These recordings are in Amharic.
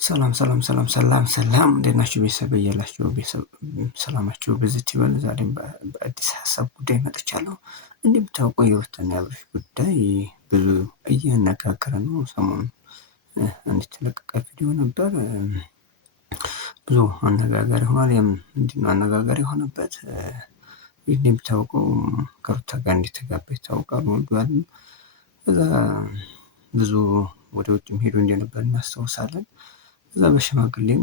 ሰላም ሰላም ሰላም ሰላም ሰላም እንዴት ናችሁ? ቤተሰብ እያላችሁ ቤተሰብ ሰላማችሁ ብዝት ይበል። ዛሬም በአዲስ ሀሳብ ጉዳይ መጥቻለሁ። እንደምታውቀው የሩታና የአብርሽ ጉዳይ ብዙ እያነጋገረ ነው። ሰሞኑን አንድ የተለቀቀ ቪዲዮ ነበር። ብዙ አነጋጋሪ ሆኗል። ምንድነው አነጋጋሪ የሆነበት? እንደምታውቀው ከሩታ ጋር እንደተጋባ ይታወቃል። ወልዷል። ከዛ ብዙ ወደ ውጭም ሄዶ እንደነበር እናስታውሳለን። ከዛ በሽማግሌም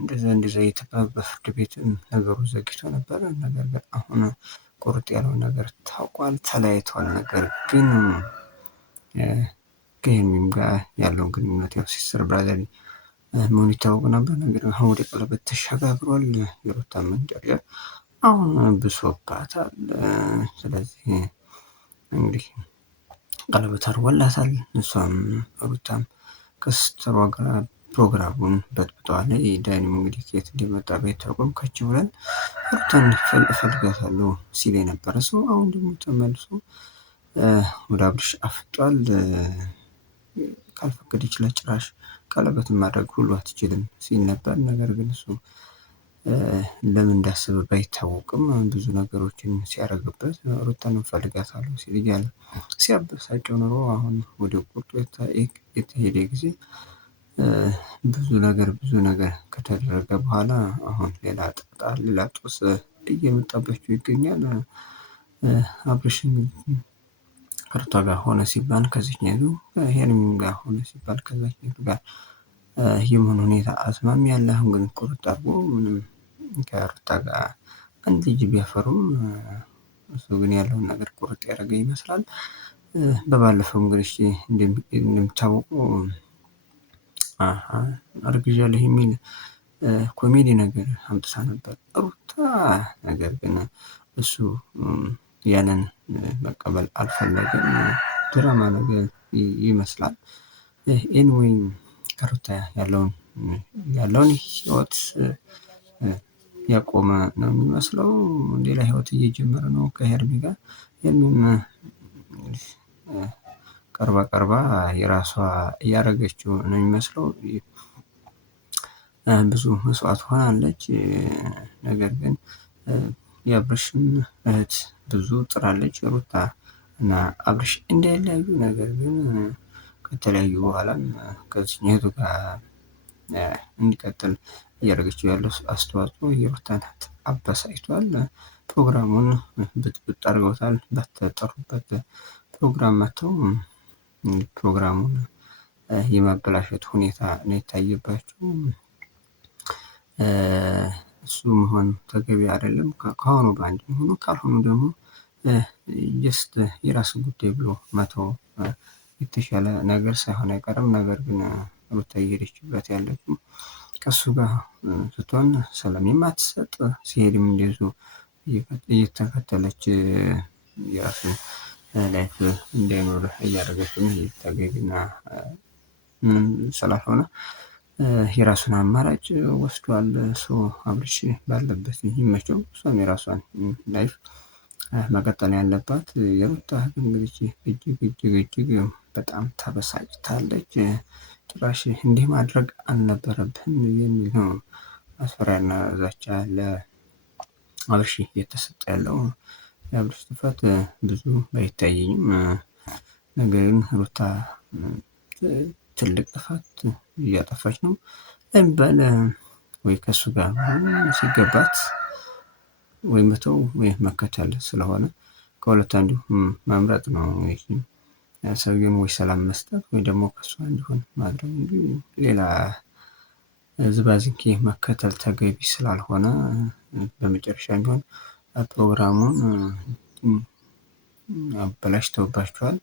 እንደዛ እየተባለ በፍርድ ቤትም ነገሩ ዘግይቶ ነበር። ነገር ግን አሁን ቁርጥ ያለው ነገር ታውቋል። ተለያይተዋል። ነገር ግን ከሄርሜም ጋር ያለውን ግንኙነት ያው ሲስተር ብራዘር መሆኑ ይታወቅ ነበር። ነገር ግን አሁን ወደ ቀለበት ተሸጋግሯል። የሩታ መንጨርጨር አሁን ብሶባታል። ስለዚህ እንግዲህ ቀለበት አድርጎላታል። እሷም ሩታም ከሲስተሯ ጋር ፕሮግራሙን በጥብጠዋል። ዳኒም እንግዲህ ከየት እንደመጣ ባይታወቅም ከች ብሏል። ሩታን እፈልጋታለሁ ሲል የነበረ ሰው አሁን ደግሞ ተመልሶ ወደ አብርሽ አፍጧል። ካልፈቀደች ለጭራሽ ቀለበትን ማድረግ ሁሉ አትችልም ሲል ነበር። ነገር ግን እሱ ለምን እንዳሰበ ባይታወቅም ብዙ ነገሮችን ሲያደርግበት ሩታን እፈልጋታለሁ ሲል እያለ ሲያበሳጨው ኖሮ አሁን ወደ ቁርጡ የተሄደ ጊዜ ብዙ ነገር ከተደረገ በኋላ አሁን ሌላ ጣጣ ሌላ ጦስ እየመጣባቸው ይገኛል። አብርሽም ከሩታ ጋር ሆነ ሲባል ከዚህኛቱ ሄርሜም ጋር ሆነ ሲባል ከዛኛቱ ጋር የመሆን ሁኔታ አዝማሚያ አለ። አሁን ግን ቁርጥ አድርጎ ምንም ከሩታ ጋር አንድ ልጅ ቢያፈሩም እሱ ግን ያለውን ነገር ቁርጥ ያደረገ ይመስላል። በባለፈው እንግዲህ እንደሚታወቀው አርግዣለሁ የሚል ኮሜዲ ነገር አምጥታ ነበር ሩታ። ነገር ግን እሱ ያንን መቀበል አልፈለገም። ድራማ ነገር ይመስላል። ኤኒዌይ ከሩታ ያለውን ህይወት ያቆመ ነው የሚመስለው። ሌላ ህይወት እየጀመረ ነው ከሄርሜ ጋር። ሄርሜም ቀርባ የራሷ እያደረገችው ነው የሚመስለው። ብዙ መስዋዕት ሆናለች። ነገር ግን የአብርሽም እህት ብዙ ጥራለች ሩታ እና አብርሽ እንዳይለያዩ። ነገር ግን ከተለያዩ በኋላም ከዚህኛቱ ጋር እንዲቀጥል እያደረገችው ያለው አስተዋጽኦ የሩታን እህት አበሳጭቷል። ፕሮግራሙን ብጥብጥ አድርገውታል። በተጠሩበት ፕሮግራም መጥተው ፕሮግራሙን የማበላሸት ሁኔታ ነው የታየባቸው። እሱ መሆን ተገቢ አይደለም። ከሆኑ በአንድ ሆኖ ካልሆኑ ደግሞ ጀስት የራስ ጉዳይ ብሎ መተው የተሻለ ነገር ሳይሆን አይቀርም። ነገር ግን ሩታ እየሄደችበት ያለችው ከእሱ ጋር ስትሆን ሰላም የማትሰጥ ሲሄድም እንደዚሁ እየተከተለች የራሱን ላይፍ እንዳይኖር እያደረገች ነው። ተገቢና ምንም ስላልሆነ የራሱን አማራጭ ወስዷል። ሶ አብርሽ ባለበት ይመቸው። እሷም የራሷን ላይፍ መቀጠል ያለባት። የሩታ እንግዲህ እጅግ በጣም ተበሳጭታለች። ጭራሽ እንዲህ ማድረግ አልነበረብህም የሚል ነው ማስፈራሪያና ዛቻ ለአብርሽ እየተሰጠ ያለው። የአብርሽ ጥፋት ብዙ ባይታየኝም ነገር ግን ሩታ ትልቅ ጥፋት እያጠፋች ነው የሚባል ወይ ከእሱ ጋር ሲገባት ወይ መተው ወይ መከተል ስለሆነ ከሁለት አንዱ መምረጥ ነው። ሰውየውን ወይ ሰላም መስጠት ወይ ደግሞ ከእሱ እንዲሆን ማድረግ እንጂ ሌላ ዝባዝንኬ መከተል ተገቢ ስላልሆነ በመጨረሻም ቢሆን ፕሮግራሙን አበላሽተውባቸዋል።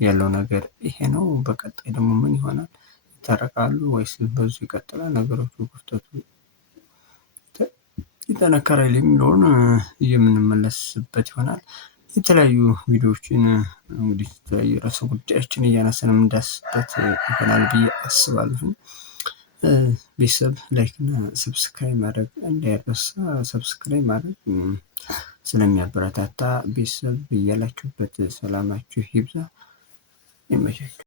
ያለው ነገር ይሄ ነው። በቀጣይ ደግሞ ምን ይሆናል? ይታረቃሉ ወይስ በዚሁ ይቀጥላል? ነገሮቹ ክፍተቱ ይጠነከራል የሚለውን የምንመለስበት ይሆናል። የተለያዩ ቪዲዮዎችን እንግዲህ ርዕሰ ጉዳዮችን እያነሳን የምንዳስስበት ይሆናል ብዬ አስባለሁ። ቤተሰብ ላይክ እና ሰብስክራይብ ማድረግ እንዳይረሳ። ሰብስክራይብ ማድረግ ስለሚያበረታታ ቤተሰብ እያላችሁበት ሰላማችሁ ይብዛ። ይመቻችሁ።